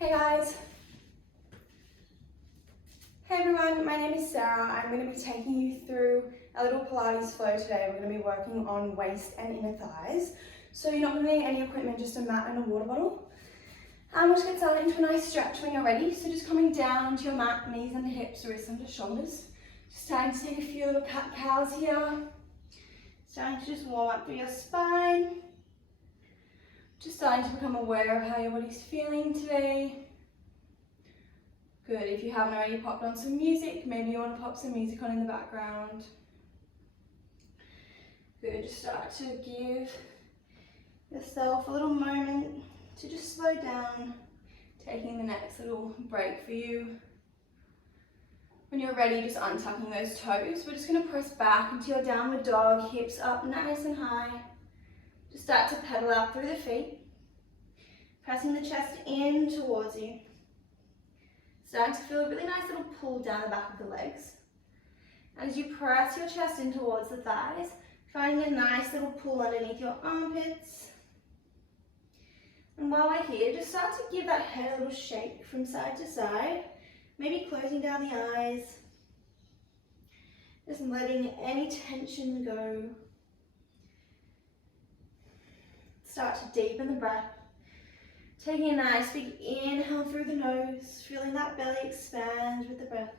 Hey guys. Hey everyone, my name is Sarah. I'm going to be taking you through a little Pilates flow today. We're going to be working on waist and inner thighs. So you're not going to need any equipment, just a mat and a water bottle. We'll just get started into a nice stretch when you're ready. So just coming down onto your mat, knees under hips, wrists under shoulders. Just starting to take a few little cat-cows here. Starting to just warm up through your spine. Just starting to become aware of how your body's feeling today. Good, if you haven't already popped on some music, maybe you want to pop some music on in the background. Good, just start to give yourself a little moment to just slow down, taking the next little break for you. When you're ready, just untucking those toes. We're just going to press back into your downward dog, hips up nice and high. Just start to pedal out through the feet, pressing the chest in towards you. Starting to feel a really nice little pull down the back of the legs. And as you press your chest in towards the thighs, finding a nice little pull underneath your armpits. And while we're here, just start to give that head a little shake from side to side, maybe closing down the eyes. Just letting any tension go. Start to deepen the breath. Taking a nice big inhale through the nose, feeling that belly expand with the breath.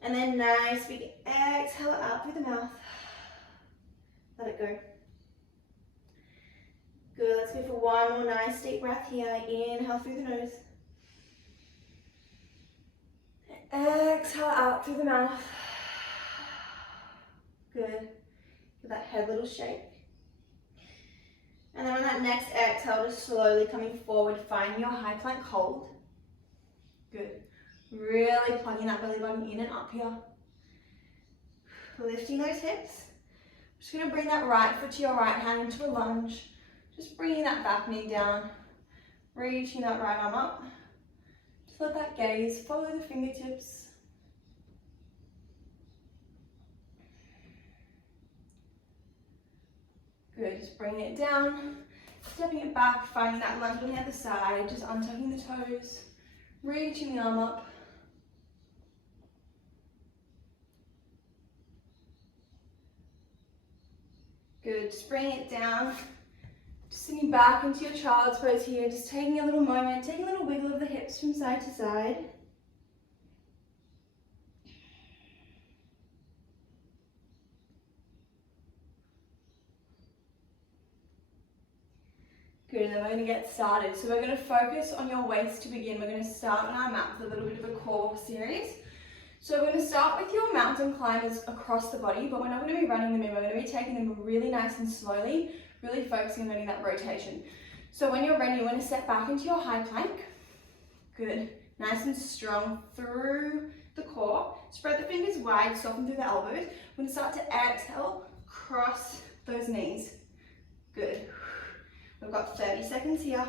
And then nice big exhale out through the mouth. Let it go. Good, let's go for one more nice deep breath here. Inhale through the nose. Exhale out through the mouth. Good. Give that head a little shake. And then on that next exhale, just slowly coming forward, find your high plank hold. Good. Really plugging that belly button in and up here. Lifting those hips. Just going to bring that right foot to your right hand into a lunge. Just bringing that back knee down. Reaching that right arm up. Just let that gaze follow the fingertips. Good, just bringing it down, stepping it back, finding that lunge on the other side, just untucking the toes, reaching the arm up. Good, just bringing it down, just sitting back into your child's pose here, just taking a little moment, taking a little wiggle of the hips from side to side. Good, and then we're going to get started. So we're going to focus on your waist to begin. We're going to start on our mat with a little bit of a core series. So we're going to start with your mountain climbers across the body, but we're not going to be running them in. We're going to be taking them really nice and slowly, really focusing on getting that rotation. So when you're ready, you want to step back into your high plank. Good, nice and strong through the core. Spread the fingers wide, soften through the elbows. We're going to start to exhale, cross those knees. Good. We've got 30 seconds here.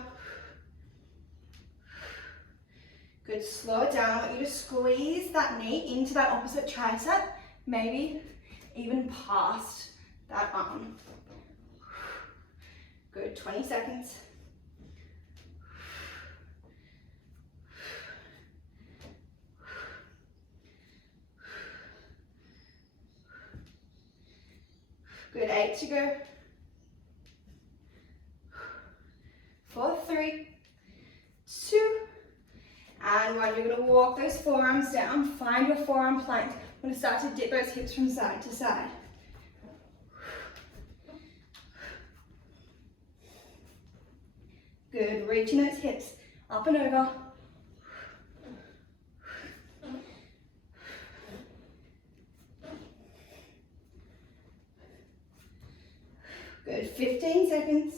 Good, slow it down. I want you to squeeze that knee into that opposite tricep, maybe even past that arm. Good, 20 seconds. Good, 8 to go. 4, 3, 2, and 1. You're going to walk those forearms down. Find your forearm plank. We're going to start to dip those hips from side to side. Good. Reaching those hips up and over. Good. 15 seconds.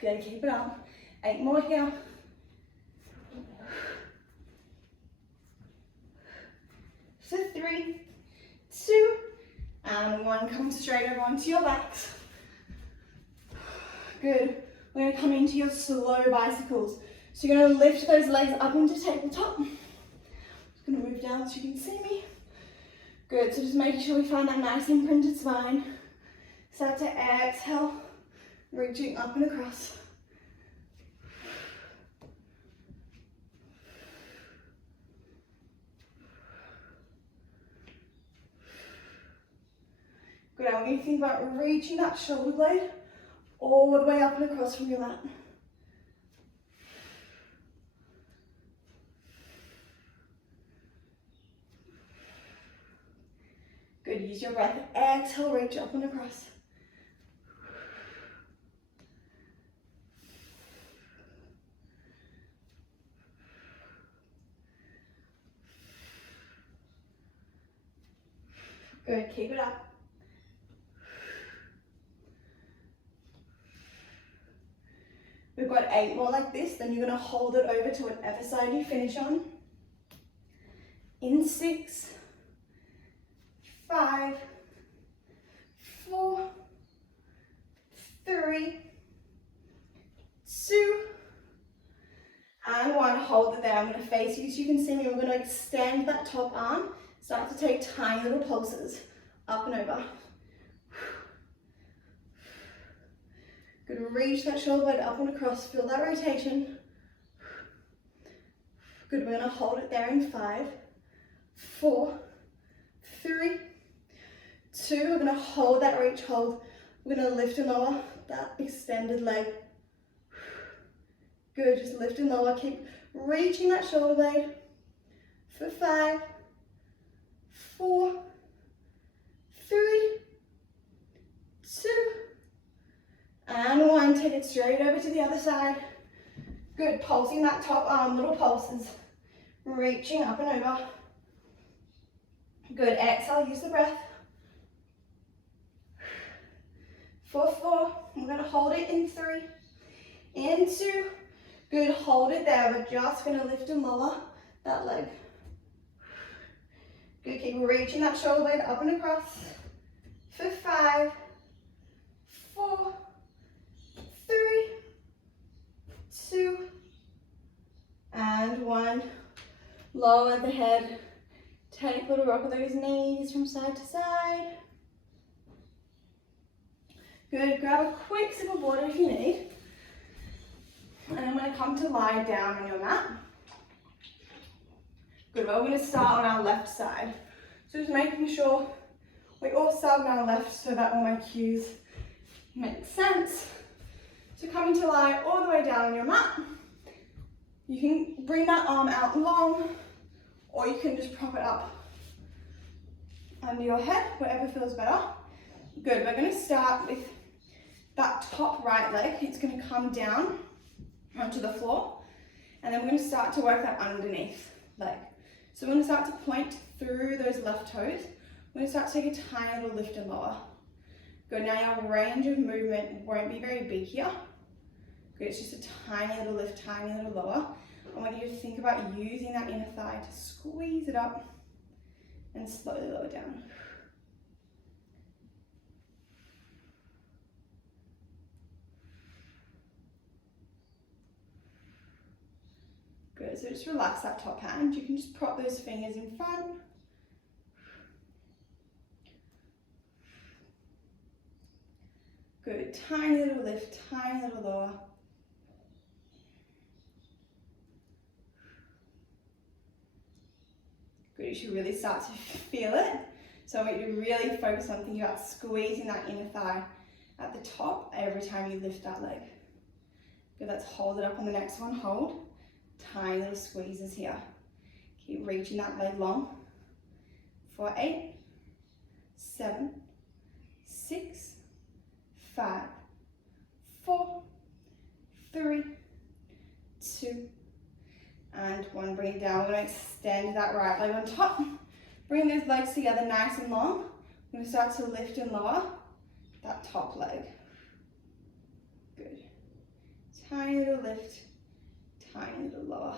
Good, keep it up. 8 more here. So 3, 2, and 1. Come straight over onto your backs. Good. We're going to come into your slow bicycles. So you're going to lift those legs up into tabletop. Just going to move down so you can see me. Good, so just making sure we find that nice imprinted spine. Start to exhale, reaching up and across. Good, I want you to think about reaching that shoulder blade all the way up and across from your mat. Good, use your breath. Exhale, reach up and across. Good, keep it up. We've got 8 more like this, then you're going to hold it over to whatever side you finish on. In 6, 5, 4, 3, 2, and 1. Hold it there. I'm going to face you so you can see me. We're going to extend that top arm. Start to take tiny little pulses up and over. Good, reach that shoulder blade up and across. Feel that rotation. Good, we're going to hold it there in 5, 4, 3, 2. We're going to hold that reach hold. We're going to lift and lower that extended leg. Good, just lift and lower. Keep reaching that shoulder blade for 5, 4, 3, 2, and 1. Take it straight over to the other side. Good, pulsing that top arm, little pulses. Reaching up and over. Good, exhale, use the breath. For 4, we're going to hold it in 3, in 2. Good, hold it there. We're just going to lift and lower that leg. Good, keep reaching that shoulder blade up and across. For 5, 4, 3, 2, and 1. Lower the head. Take a little rock of those knees from side to side. Good, grab a quick sip of water if you need. And I'm going to come to lie down on your mat. Good, we're going to start on our left side. So just making sure we all start on our left so that all my cues make sense. So coming to lie all the way down on your mat. You can bring that arm out long, or you can just prop it up under your head, whatever feels better. Good, we're going to start with that top right leg. It's going to come down onto the floor, and then we're going to start to work that underneath leg. So we're going to start to point through those left toes. We're going to start to take a tiny little lift and lower. Good, now your range of movement won't be very big here. Good, it's just a tiny little lift, tiny little lower. I want you to think about using that inner thigh to squeeze it up and slowly lower down. Good, so just relax that top hand. You can just prop those fingers in front. Good, tiny little lift, tiny little lower. Good, you should really start to feel it. So I want you to really focus on thinking about squeezing that inner thigh at the top every time you lift that leg. Good, let's hold it up on the next one, hold. Tiny little squeezes here. Keep reaching that leg long. For 8, 7, 6, 5, 4, 3, 2, and 1. Bring it down. We're going to extend that right leg on top. Bring those legs together nice and long. We're going to start to lift and lower that top leg. Good. Tiny little lift, tiny little lower.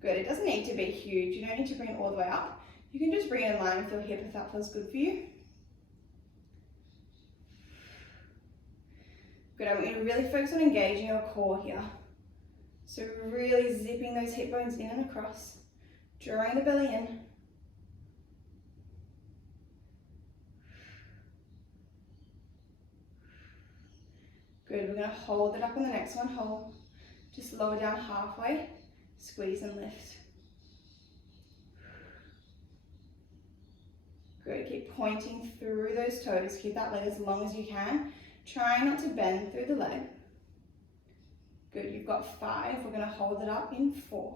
Good. It doesn't need to be huge. You don't need to bring it all the way up. You can just bring it in line with your hip if that feels good for you. Good, I want you to really focus on engaging your core here. So really zipping those hip bones in and across, drawing the belly in. Good, we're going to hold it up on the next one, hold. Just lower down halfway, squeeze and lift. Good, keep pointing through those toes, keep that leg as long as you can. Try not to bend through the leg. Good, you've got 5, we're going to hold it up in 4,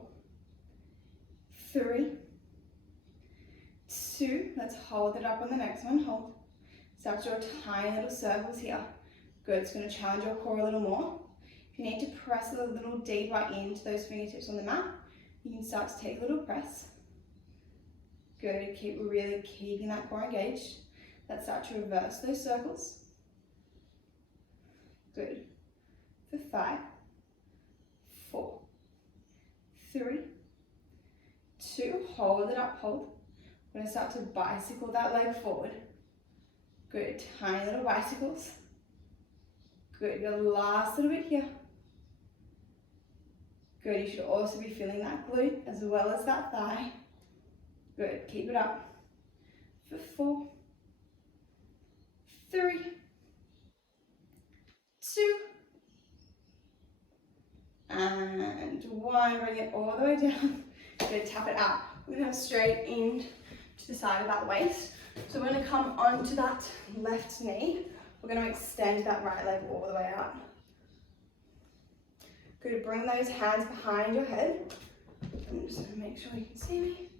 3, 2, let's hold it up on the next one, hold. Start to draw tiny little circles here. Good, it's going to challenge your core a little more. If you need to press a little deeper into those fingertips on the mat, you can start to take a little press. Good, keep really keeping that core engaged. Let's start to reverse those circles. Good, for 5, 4, 3, 2, hold it up, hold. We're going to start to bicycle that leg forward. Good, tiny little bicycles. Good, your last little bit here. Good, you should also be feeling that glute as well as that thigh. Good, keep it up. For 4, 3, 2, and 1. Bring it all the way down. Good, tap it out. We're going to go straight in to the side of that waist. So we're going to come onto that left knee. We're going to extend that right leg all the way out. Good, bring those hands behind your head. I'm just going to make sure you can see me.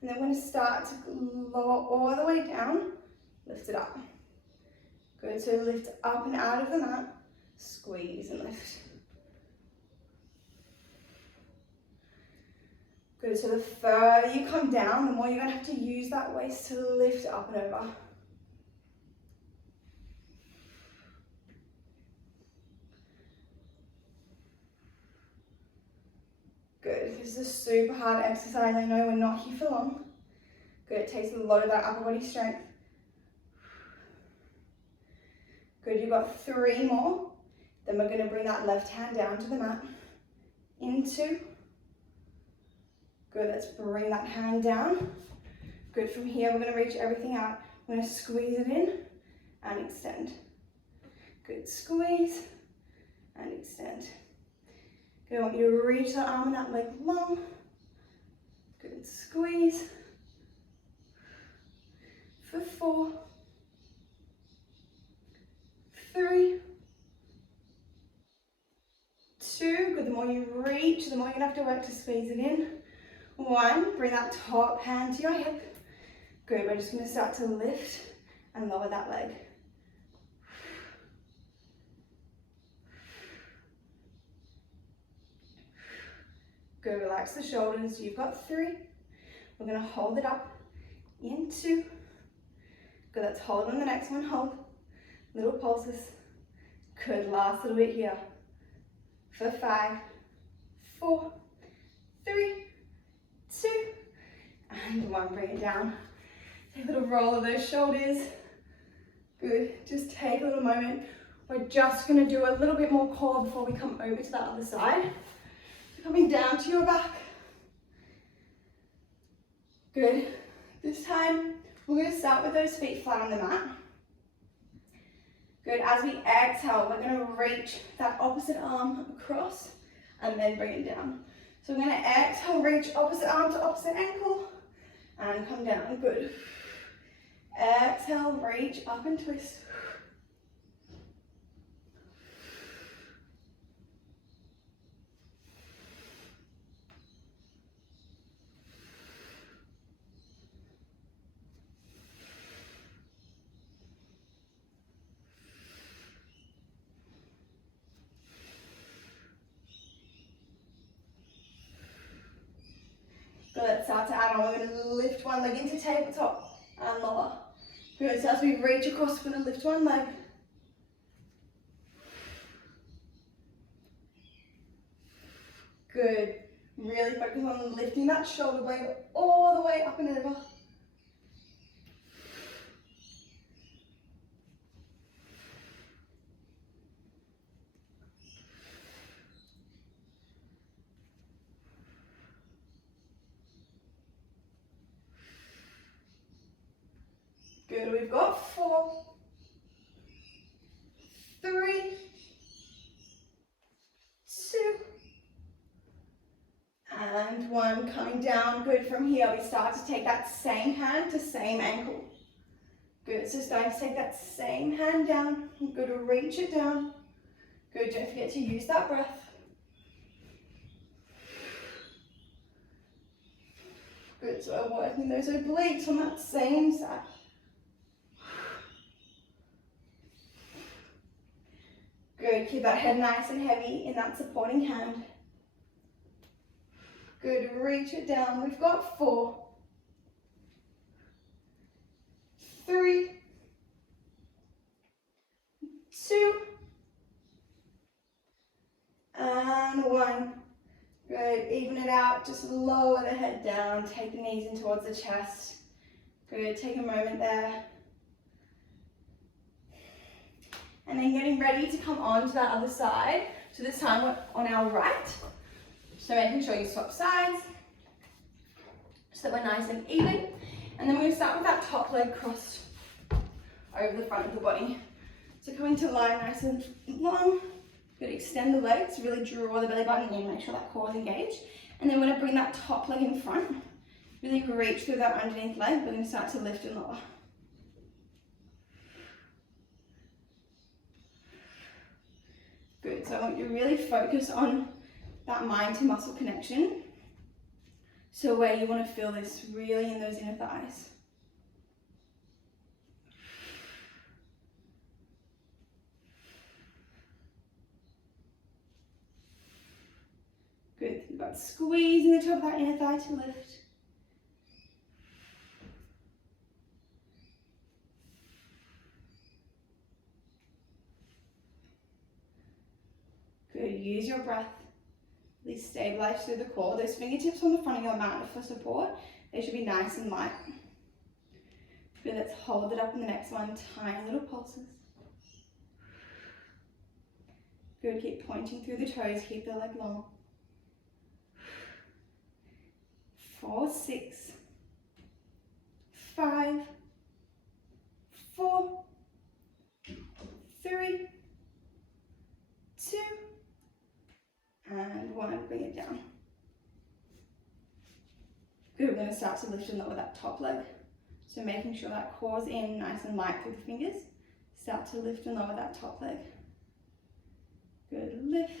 And then we're going to start to lower all the way down, lift it up. Good, so lift up and out of the mat, squeeze and lift. Good, so the further you come down, the more you're going to have to use that waist to lift up and over. Good, this is a super hard exercise. I know we're not here for long. Good, it takes a lot of that upper body strength. Good, you've got 3 more. Then we're going to bring that left hand down to the mat. Into. Good, let's bring that hand down. Good, from here we're going to reach everything out. We're going to squeeze it in and extend. Good, squeeze and extend. Good, I want you to reach that arm and that leg long. Good, squeeze. For 4, 3, 2. Good, the more you reach, the more you're going to have to work to squeeze it in. 1, bring that top hand to your hip. Good, we're just going to start to lift and lower that leg. Good, relax the shoulders. You've got 3. We're going to hold it up. In 2. Good, let's hold on the next one. Hold. Little pulses. Good, last little bit here. For 5, 4, 3, 2, and 1. Bring it down. Take a little roll of those shoulders. Good, just take a little moment. We're just going to do a little bit more core before we come over to that other side. Coming down to your back. Good. This time, we're going to start with those feet flat on the mat. Good. As we exhale, we're going to reach that opposite arm across and then bring it down. So we're going to exhale, reach opposite arm to opposite ankle and come down. Good. Exhale, reach up and twist. Good, let's start to add on. We're going to lift one leg into tabletop and lower. Good, so as we reach across, we're going to lift one leg. Good. Really focus on lifting that shoulder blade all the way up and over. Good, we've got 4, 3, we're coming down. Good. From here, we start to take that same hand to same ankle. Good. So starting to take that same hand down. Good. To reach it down. Good. Don't forget to use that breath. Good. So we're working those obliques on that same side. Good. Keep that head nice and heavy in that supporting hand. Good. Reach it down. We've got 4, 3, 2, and 1. Good. Even it out. Just lower the head down. Take the knees in towards the chest. Good. Take a moment there. And then getting ready to come on to that other side. So this time we're on our right. So making sure you swap sides so that we're nice and even. And then we're going to start with that top leg crossed over the front of the body. So coming to lie nice and long. Good, extend the legs, really draw the belly button in, make sure that core is engaged. And then we're going to bring that top leg in front. Really reach through that underneath leg. We're going to start to lift and lower. Good, so I want you to really focus on that mind to muscle connection. So where you want to feel this really in those inner thighs. Good, think about squeezing the top of that inner thigh to lift. Good, use your breath. Really stabilize through the core. Those fingertips on the front of your mat for support, they should be nice and light. Good, let's hold it up in the next one. Tiny little pulses. Good, keep pointing through the toes, keep the leg long. 4, 6, 5, 4, 3, 2, and 1, bring it down. Good, we're going to start to lift and lower that top leg. So making sure that core's in nice and light through the fingers. Start to lift and lower that top leg. Good, lift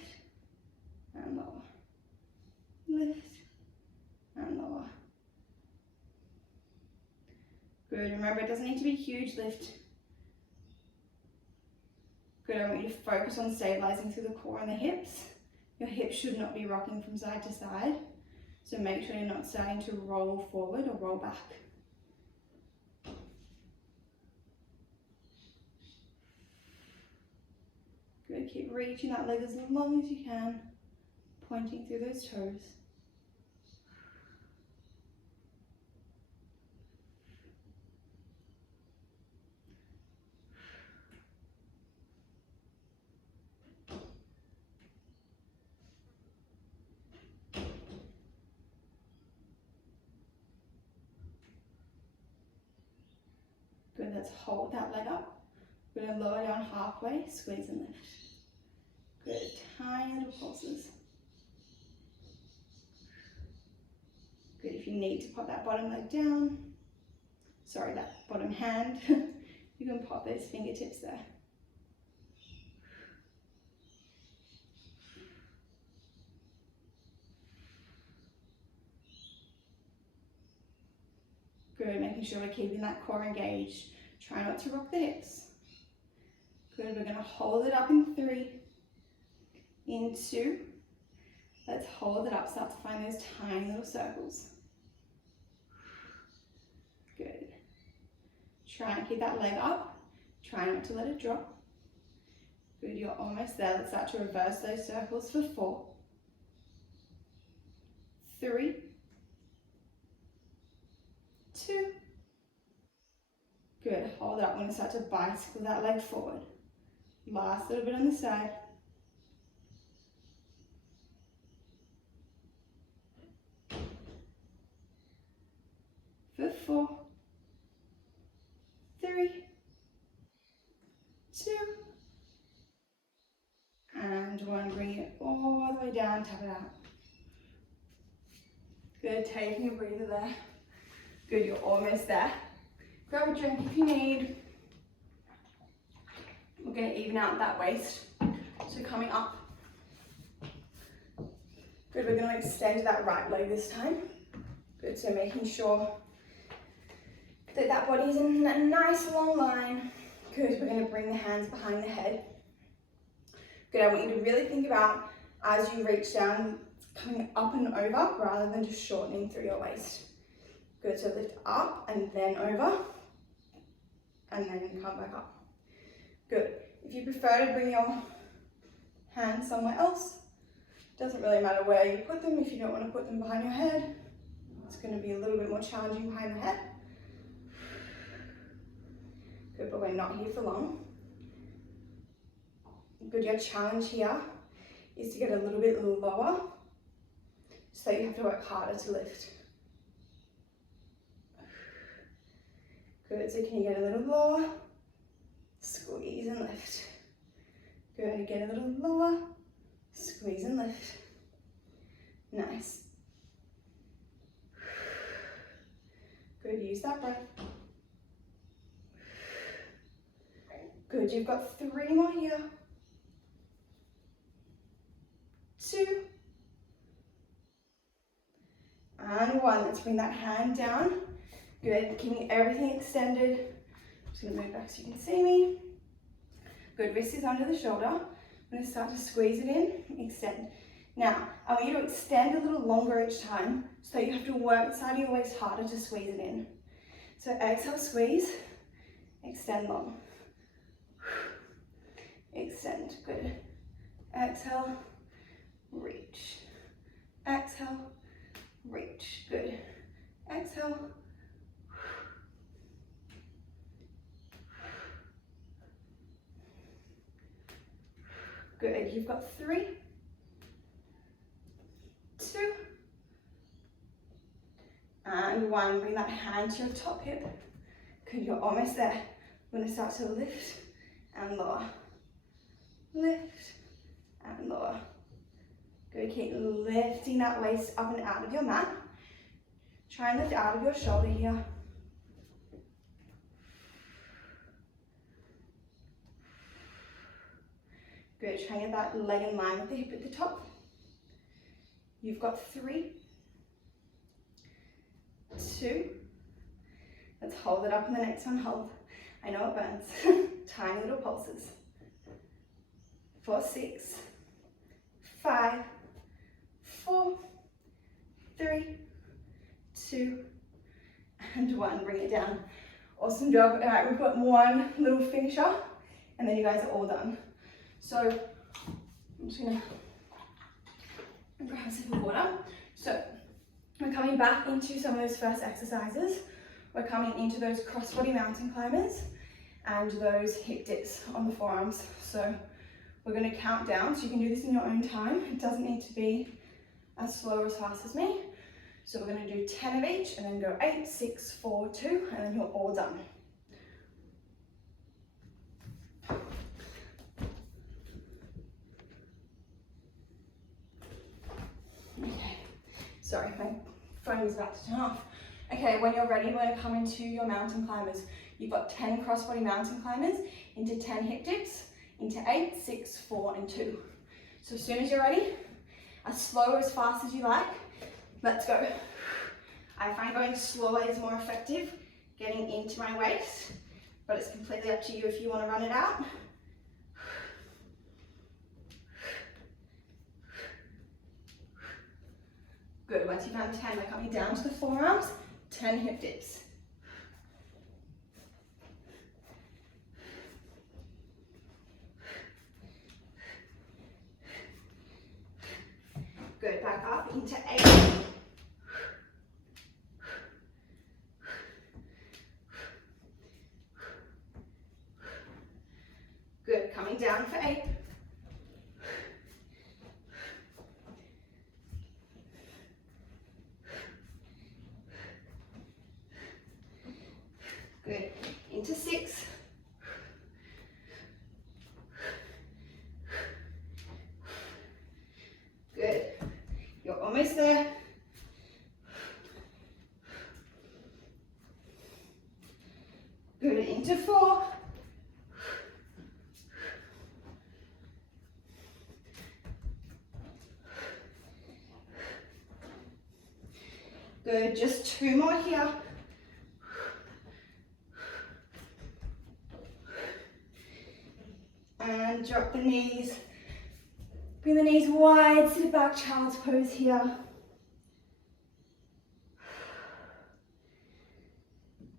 and lower. Lift and lower. Good, remember it doesn't need to be a huge lift. Good, I want you to focus on stabilizing through the core and the hips. Your hips should not be rocking from side to side. So make sure you're not starting to roll forward or roll back. Good, keep reaching that leg as long as you can, pointing through those toes. Good, let's hold that leg up. We're going to lower down halfway, squeeze and lift. Good, tiny little pulses. Good, if you need to pop that bottom leg down, sorry, that bottom hand, you can pop those fingertips there. Good, making sure we're keeping that core engaged. Try not to rock the hips. Good, we're going to hold it up in 3, in 2. Let's hold it up, start to find those tiny little circles. Good. Try and keep that leg up. Try not to let it drop. Good, you're almost there. Let's start to reverse those circles for 4, 3, 2. Good, hold it up. I'm going to start to bicycle that leg forward. Last little bit on the side. For 4, 3, 2, and 1. Bring it all the way down, tap it out. Good, taking a breather there. Good, you're almost there. Grab a drink if you need. We're going to even out that waist. So coming up. Good, we're going to extend that right leg this time. Good, so making sure that that body's in a nice long line. Good, we're going to bring the hands behind the head. Good, I want you to really think about as you reach down, coming up and over rather than just shortening through your waist. Good, so lift up and then over, and then come back up. Good, if you prefer to bring your hands somewhere else, doesn't really matter where you put them. If you don't want to put them behind your head, it's going to be a little bit more challenging behind the head. Good, but we're not here for long. Good, your challenge here is to get a little bit lower so you have to work harder to lift. Good, so can you get a little lower? Squeeze and lift. Good, get a little lower, squeeze and lift. Nice. Good, use that breath. Good, you've got 3 more here. 2. And 1. Let's bring that hand down. Good, keeping everything extended. I'm just going to move back so you can see me. Good, wrist is under the shoulder. I'm going to start to squeeze it in, extend. Now, I want you to extend a little longer each time, so you have to work the side of your waist harder to squeeze it in. So exhale, squeeze, extend long. Extend, good. Exhale, reach. Exhale, reach, good. Exhale. Good, you've got 3, 2, and 1. Bring that hand to your top hip. Good, you're almost there. We're gonna start to lift and lower. Lift and lower. Good, keep lifting that waist up and out of your mat. Try and lift out of your shoulder here. Good, try and get that leg in line with the hip at the top. You've got 3, 2. Let's hold it up in the next one, hold. I know it burns. Tiny little pulses. 4, 6, 5, 4, 3, 2, and 1. Bring it down. Awesome job. All right, we've got 1 little finisher, and then you guys are all done. So I'm just gonna grab a sip of water. So we're coming back into some of those first exercises. We're coming into those crossbody mountain climbers and those hip dips on the forearms. So we're going to count down, so you can do this in your own time. It doesn't need to be as slow or as fast as me. So we're going to do 10 of each and then go 8, 6, 4, 2, and then you're all done. Okay, sorry, my phone was about to turn off. Okay, when you're ready, we're going to come into your mountain climbers. You've got 10 crossbody mountain climbers into 10 hip dips, into 8, 6, 4, and 2. So as soon as you're ready, as slow or as fast as you like, let's go. I find going slower is more effective, getting into my waist, but it's completely up to you if you want to run it out. Good, once you've done 10, we're coming down to the forearms, 10 hip dips. Good, back up into 8. Good, coming down for 8. Good, into 6. Good, you're almost there. Good, into 4. Good, just 2 more here. And drop the knees. Bring the knees wide, sit back, child's pose here.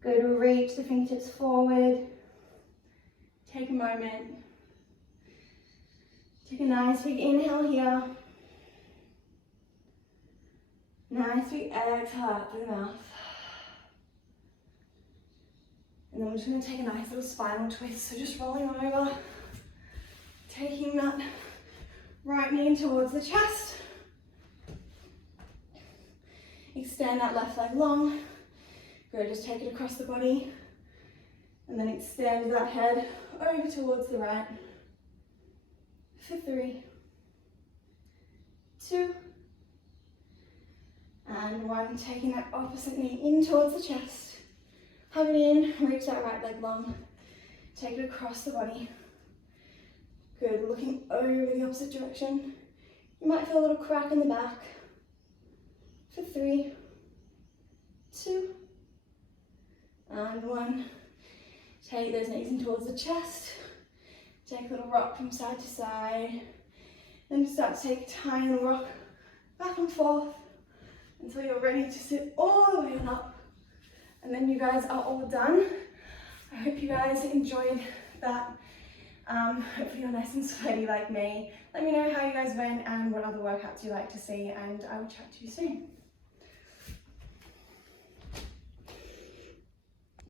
Good, reach the fingertips forward. Take a moment. Take a nice big inhale here. Nice big exhale out through the mouth. And then we're just going to take a nice little spinal twist. So just rolling on over, taking that right knee in towards the chest. Extend that left leg long. Good, just take it across the body. And then extend that head over towards the right. For 3, 2, and 1. Taking that opposite knee in towards the chest. Hug it in, reach that right leg long. Take it across the body. Good, looking over the opposite direction. You might feel a little crack in the back. For 3, 2, and 1. Take those knees in towards the chest. Take a little rock from side to side. Then start to take a tiny little rock back and forth until you're ready to sit all the way on up. And then you guys are all done. I hope you guys enjoyed that. Hopefully you're nice and sweaty like me. Let me know how you guys went and what other workouts you like to see, and I will chat to you soon.